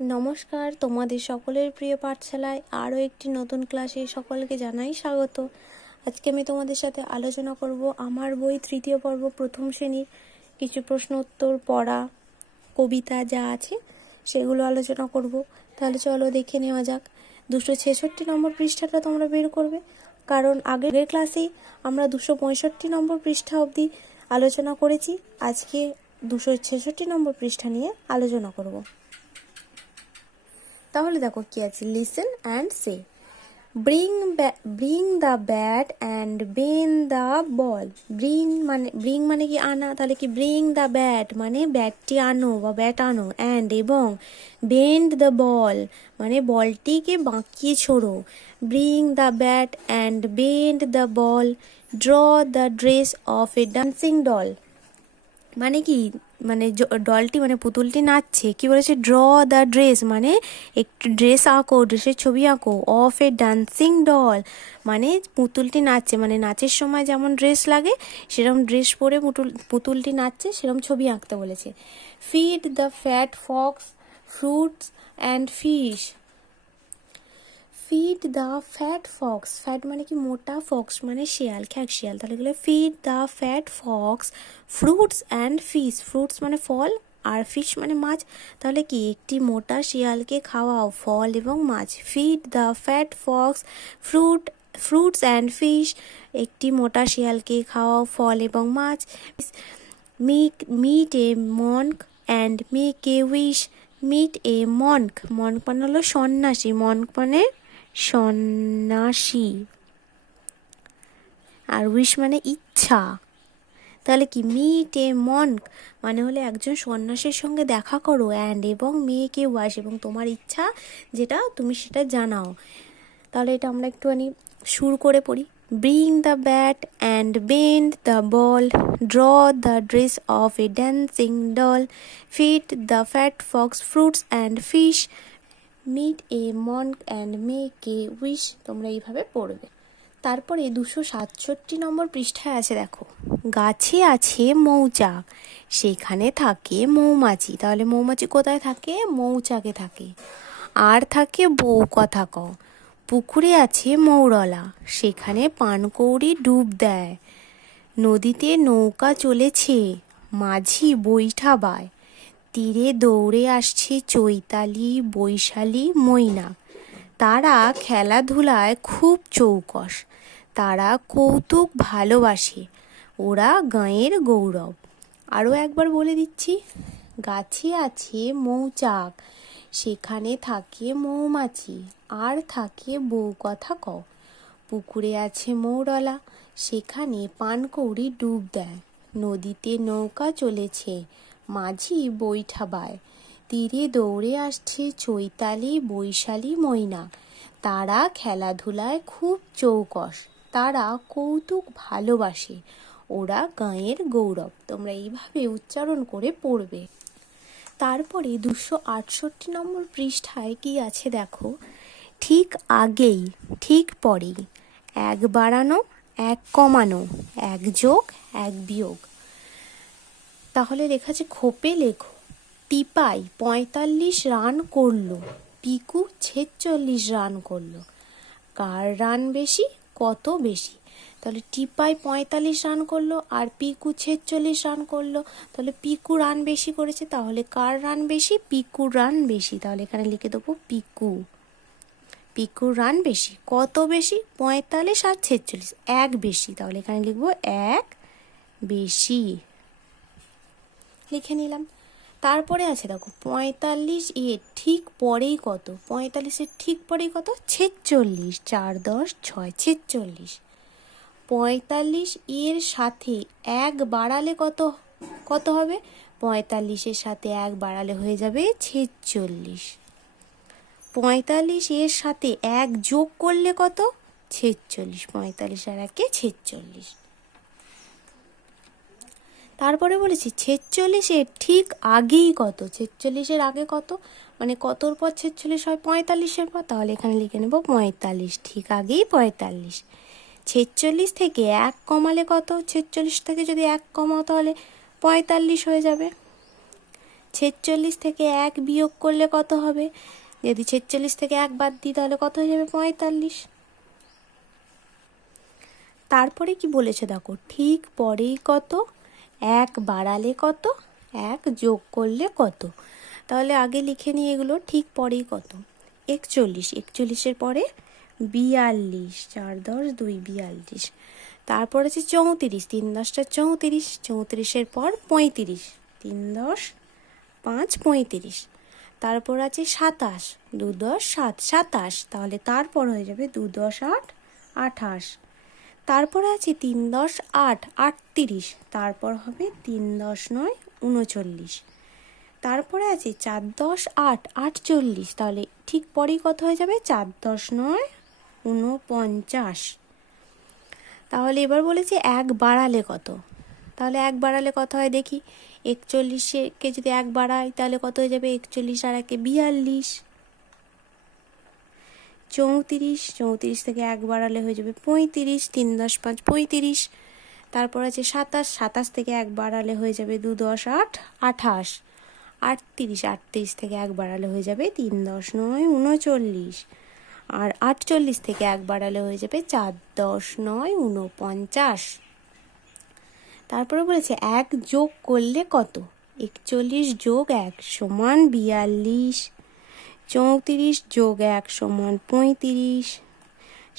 নমস্কার, তোমাদের সকলের প্রিয় পাঠশালায় আরও একটি নতুন ক্লাসে সকলকে জানাই স্বাগত। আজকে আমি তোমাদের সাথে আলোচনা করব আমার বই তৃতীয় পর্ব প্রথম শ্রেণীর কিছু প্রশ্ন উত্তর পড়া কবিতা যা আছে সেগুলো আলোচনা করব। তাহলে চলো দেখে নেওয়া যাক। 266 নম্বর পৃষ্ঠাটা তোমরা বের করবে, কারণ আগের ক্লাসেই আমরা 265 নম্বর পৃষ্ঠা অবধি আলোচনা করেছি। আজকে 266 নম্বর পৃষ্ঠা নিয়ে আলোচনা করব। তাহলে দেখো কি আছে, listen and say. Bring the bat and Ben the ball. Bring মানে কি আনা, তাহলে কি ব্রিং দ্য ব্যাট মানে ব্যাটটি আনো বা ব্যাট আনো, অ্যান্ড এবং বেন্ড দ্য বল মানে বলটিকে বাঁকিয়ে ছোড়ো। Bring the bat and bend the ball, draw the dress of a dancing doll. মানে কি, মানে ডলটি মানে পুতুলটি নাচছে। কি বলেছে, ড্র দ্য ড্রেস মানে একটি ড্রেস আঁকো, ড্রেসের ছবি আঁকো। অফ এ ডান্সিং ডল মানে পুতুলটি নাচছে, মানে নাচের সময় যেমন ড্রেস লাগে সেরকম ড্রেস পরে পুতুলটি নাচছে, সেরকম ছবি আঁকতে বলেছে। Feed the fat fox fruits and fish. Feed the fat Fox, fat মানে কি মোটা, ফক্স মানে শিয়াল, খ্যাক শিয়াল। তাহলে গেলে feed the fat fox fruits and fish. Fruits মানে ফল আর ফিশ মানে মাছ। তাহলে কি একটি মোটা শিয়ালকে খাওয়াও ফল এবং মাছ। Feed the fat fox fruits and fish, একটি মোটা শিয়ালকে খাওয়াও ফল এবং মাছ। Meet a monk and make a wish. Meet a monk, monk মানে হলো সন্ন্যাসী, মনক মানে সন্ন্যাসী, আর উইশ মানে ইচ্ছা। তাহলে কি মিট এ মনক মানে হলে একজন সন্ন্যাসীর সঙ্গে দেখা করো, অ্যান্ড এবং মেক এ ওয়াশ এবং তোমার ইচ্ছা যেটা তুমি সেটা জানাও। তাহলে এটা আমরা একটুখানি সুর করে পড়ি। Bring the bat and bend the ball, draw the dress of a dancing doll, feed the fat fox fruits and fish, meet a monk and make a wish. তোমরা এইভাবে পড়বে। তারপরে 267 নম্বর পৃষ্ঠায় আছে দেখো, গাছে আছে মৌচাক, সেখানে থাকে মৌমাছি। তাহলে মৌমাছি কোথায় থাকে, মৌচাকে থাকে। আর থাকে বউ কথা কও। পুকুরে আছে মৌরলা, সেখানে পানকৌড়ি ডুব দেয়। নদীতে নৌকা চলেছে, মাঝি বৈঠা বায়। তীরে দৌড়ে আসছে চৈতালি বৈশালী মৈনা। তারা খেলাধুলায় খুব চৌকস, তারা কৌতুক ভালোবাসে, ওরা গাঁয়ের গৌরব। আরও একবার বলে দিচ্ছি, গাছে আছে মৌচাক, সেখানে থাকে মৌমাছি, আর থাকে বউ কথা কও। পুকুরে আছে মৌরলা, সেখানে পানকৌড়ি ডুব দেয়। নদীতে নৌকা চলেছে, মাঝি বৈঠা বায়। তীরে দৌড়ে আসছে চৈতালি বৈশালী মৈনা। তারা খেলাধুলায় খুব চৌকস, তারা কৌতুক ভালোবাসে, ওরা গাঁয়ের গৌরব। তোমরা এইভাবে উচ্চারণ করে পড়বে। তারপরে 268 নম্বর পৃষ্ঠায় কি আছে দেখো, ঠিক আগেই ঠিক পরেই, এক বাড়ানো এক কমানো, এক যোগ এক বিয়োগ। তাহলে লেখা আছে, খোপে লেখো। টিপাই 45 রান করলো, পিকু 46 রান করলো। কার রান বেশি, কত বেশি? তাহলে টিপাই 45 রান করলো আর পিকু 46 রান করলো। তাহলে পিকু রান বেশি করেছে, তাহলে কার রান বেশি, পিকুর রান বেশি। তাহলে এখানে লিখে দেবো পিকু। পিকুর রান বেশি, কত বেশি, 45 আর 46, এক বেশি। তাহলে এখানে লিখবো এক বেশি, লিখে নিলাম। তারপরে আছে দেখো 45 এর ঠিক পরেই কত, 45-এর ঠিক পরেই কত, 46, 4 10 6 46। 45 এর সাথে এক বাড়ালে কত কত হবে, 45-এর সাথে এক বাড়ালে হয়ে যাবে 46। 45 এর সাথে এক যোগ করলে কত, 46। 45 আর 1 46। তারপরে বলেছি 46-এর ঠিক আগেই কত, 46-এর আগে কত মানে কতর পর 46 হয়, 45-এর পর। তাহলে এখানে লিখে নেব 45, ঠিক আগেই 45। 46 থেকে এক কমালে কত, 46 থেকে যদি এক কমাও তাহলে 45 হয়ে যাবে। 46 থেকে 1 বিয়োগ করলে কত হবে? যদি 46 থেকে 1 বাদ দিই তাহলে কত হয়ে যাবে? 45। তারপরে কি বলেছে দেখো, ঠিক পরেই কত? 1 বাড়ালে কত? 1 যোগ করলে কত? তাহলে আগে লিখে নিই এগুলো, ঠিক পরেই কত? 41, 41-এর পরে 42, 4 10 2 42। তারপর আছে 34, 3 10 34, 34-এর পর 35, 3 10 5 35। তারপর আছে 27, 2 10 7, 27। তাহলে তারপর হয়ে যাবে 2 10 8, 28। তারপরে আছে 3 10 8, 38। তারপর হবে 3 10 9, 39। তারপরে আছে 4 10 8, 48। তাহলে ঠিক পরেই কত হয়ে যাবে? 4 10 9, 49। তাহলে এবার বলেছে 1 বাড়ালে কত? তাহলে 1 বাড়ালে কত হয় দেখি। 41-কে যদি 1 বাড়াই তাহলে কত হয়ে যাবে? 41 আর 1-এ 42। 34, 34 থেকে 1 বাড়ালে হয়ে যাবে 35, 3 10 5 35। তারপর আছে 27, 27 থেকে 1 বাড়ালে হয়ে যাবে 2 10 8, 28। 38, 38 থেকে 1 বাড়ালে হয়ে যাবে 3 10 9, 39। আর 48 থেকে 1 বাড়ালে হয়ে যাবে 4 10 9, 49। তারপরে বলেছে 1 যোগ করলে কত? 41 যোগ 1 সমান 42, 34 যোগ 1 সমান 35,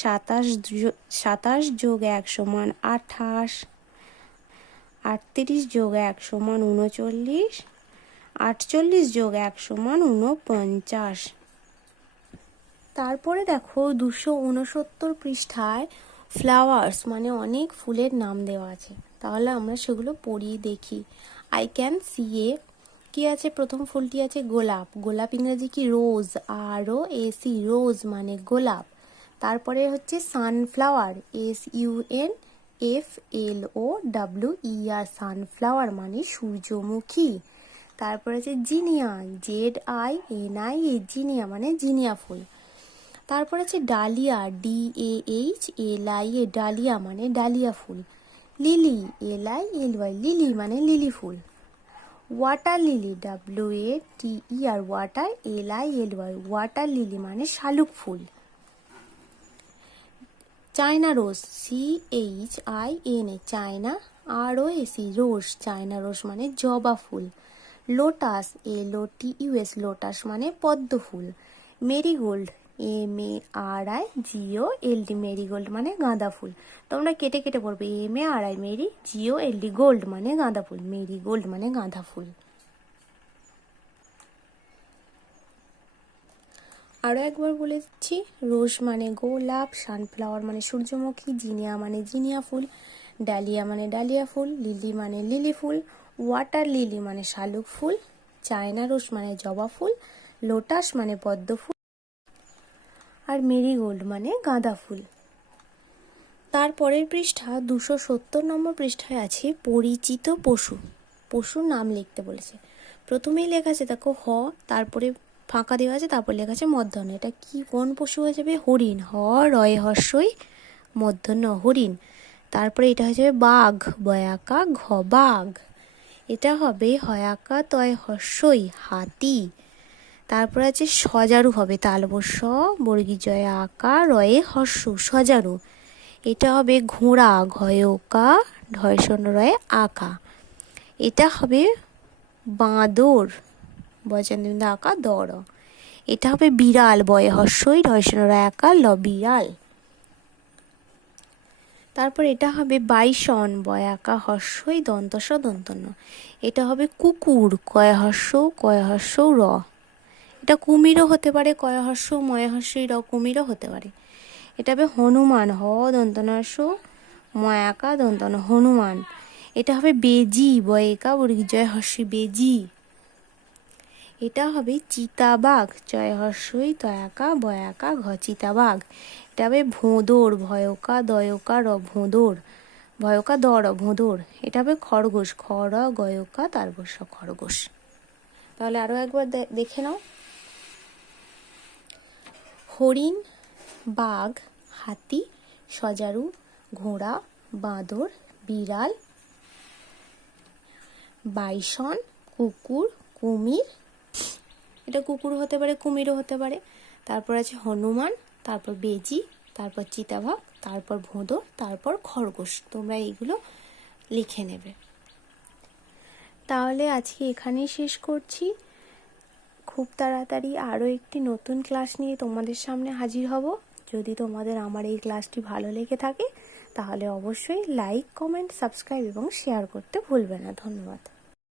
27 যোগ 1 সমান 28, 38 যোগ 1 সমান 39, 48 যোগ 1 সমান 49। তারপরে দেখো 269 পৃষ্ঠায় ফ্লাওয়ার্স মানে অনেক ফুলের নাম দেওয়া আছে। তাহলে আমরা সেগুলো পড়িয়ে দেখি। আই ক্যান সি এ, কি আছে? প্রথম ফুলটি আছে গোলাপ। গোলাপ ইংরেজি কি? রোজ, ROAC, রোজ মানে গোলাপ। তারপরে হচ্ছে সানফ্লাওয়ার, SUNFLOWER, সানফ্লাওয়ার মানে সূর্যমুখী। তারপর আছে জিনিয়া, ZINIA, জিনিয়া মানে জিনিয়া ফুল। তারপর আছে ডালিয়া, DAHLIA, ডালিয়া মানে ডালিয়া ফুল। লিলি, LILY, লিলি মানে লিলি ফুল। Water lily, WATER, water, LILY, water lily মানে শালুক ফুল। China rose, CHINA, China, ROAC, rose, China rose মানে জবা ফুল। লোটাস, LOTUS, লোটাস মানে পদ্ম ফুল। মেরিগোল্ড, MARIGOLD, মেরিগোল্ড মানে গাঁদা ফুল। তোমরা কেটে কেটে পড়বে, MARI, মেরি, GOLD, গোল্ড মানে গাঁদা ফুল, মেরিগোল্ড মানে গাঁদা ফুল। আরও একবার বলে দিচ্ছি, রোজ মানে গোলাপ, সানফ্লাওয়ার মানে সূর্যমুখী, জিনিয়া মানে জিনিয়া ফুল, ডালিয়া মানে ডালিয়া ফুল, লিলি মানে লিলি ফুল, ওয়াটার লিলি মানে শালুক ফুল, চায়না রোজ মানে জবা ফুল, লোটাস মানে পদ্ম ফুল, আর মেরিগোল্ড মানে গাঁদা ফুল। তারপরের পৃষ্ঠা 270 নম্বর পৃষ্ঠায় আছে পরিচিত পশু। পশুর নাম লিখতে বলেছে। প্রথমেই লেখা আছে দেখো হ, তারপরে ফাঁকা দেওয়া আছে, তারপর লেখা আছে মধ্যাহ্ন। এটা কি, কোন পশু হয়ে যাবে? হরিণ, রয় হর্ষই মধ্যাহ্ন, হরিণ। তারপরে এটা হয়ে যাবে বাঘ, বয়াকা ঘ, বাঘ। এটা হবে হয়াকা তয় হর্ষই, হাতি। তারপর আছে সজারু হবে, তালবস্য বর্গীজয় আকা রয়ে হর্ষ, সজারু। এটা হবে ঘোড়া, ঘয়কা ঢয়শন রয়ে আকা। এটা হবে বাঁদর, বচনবিন্দু আকা দড়। এটা হবে বিড়াল, বয়ে হর্ষই ঢয়শন রয়ে আকা ল, বিড়াল। তারপর এটা হবে বাইসন, বয় আকা হর্ষই দন্তস দন্তন্য। এটা হবে কুকুর, কয় হর্ষ র। এটা কুমিরও হতে পারে, কয় হর্ষ ময় হর্ষই র, কুমিরও হতে পারে। এটা হবে হনুমান, হ দন্তনার্স ময়াকা দন্তন, হনুমান। এটা হবে বেজি, বয়েকা বর্গীজয় হর্ষই, বেজি। এটা হবে চিতাবাঘ, জয় হর্ষই তয়াকা বয়াকা ঘ, চিতাবাঘ। এটা হবে ভোঁদর, ভয়কা দয়কা র, ভোঁদর, ভয়কা দ র, ভোঁদর। এটা হবে খরগোশ, খর গয়কা তারবস্য, খরগোশ। তাহলে আরও একবার দেখে নাও। হরিণ, বাঘ, হাতি, সজারু, ঘোড়া, বাঁদর, বিড়াল, বাইসন, কুকুর, কুমির, এটা কুকুর হতে পারে, কুমিরও হতে পারে। তারপর আছে হনুমান, তারপর বেজি, তারপর চিতাবাঘ, তারপর ভোঁদর, তারপর খরগোশ। তোমরা এইগুলো লিখে নেবে। তাহলে আজকে এখানেই শেষ করছি। খুব তাড়াতাড়ি আরও একটি নতুন ক্লাস নিয়ে তোমাদের সামনে হাজির হব। যদি তোমাদের আমার এই ক্লাসটি ভালো লেগে থাকে তাহলে অবশ্যই লাইক, কমেন্ট, সাবস্ক্রাইব এবং শেয়ার করতে ভুলবে না। ধন্যবাদ।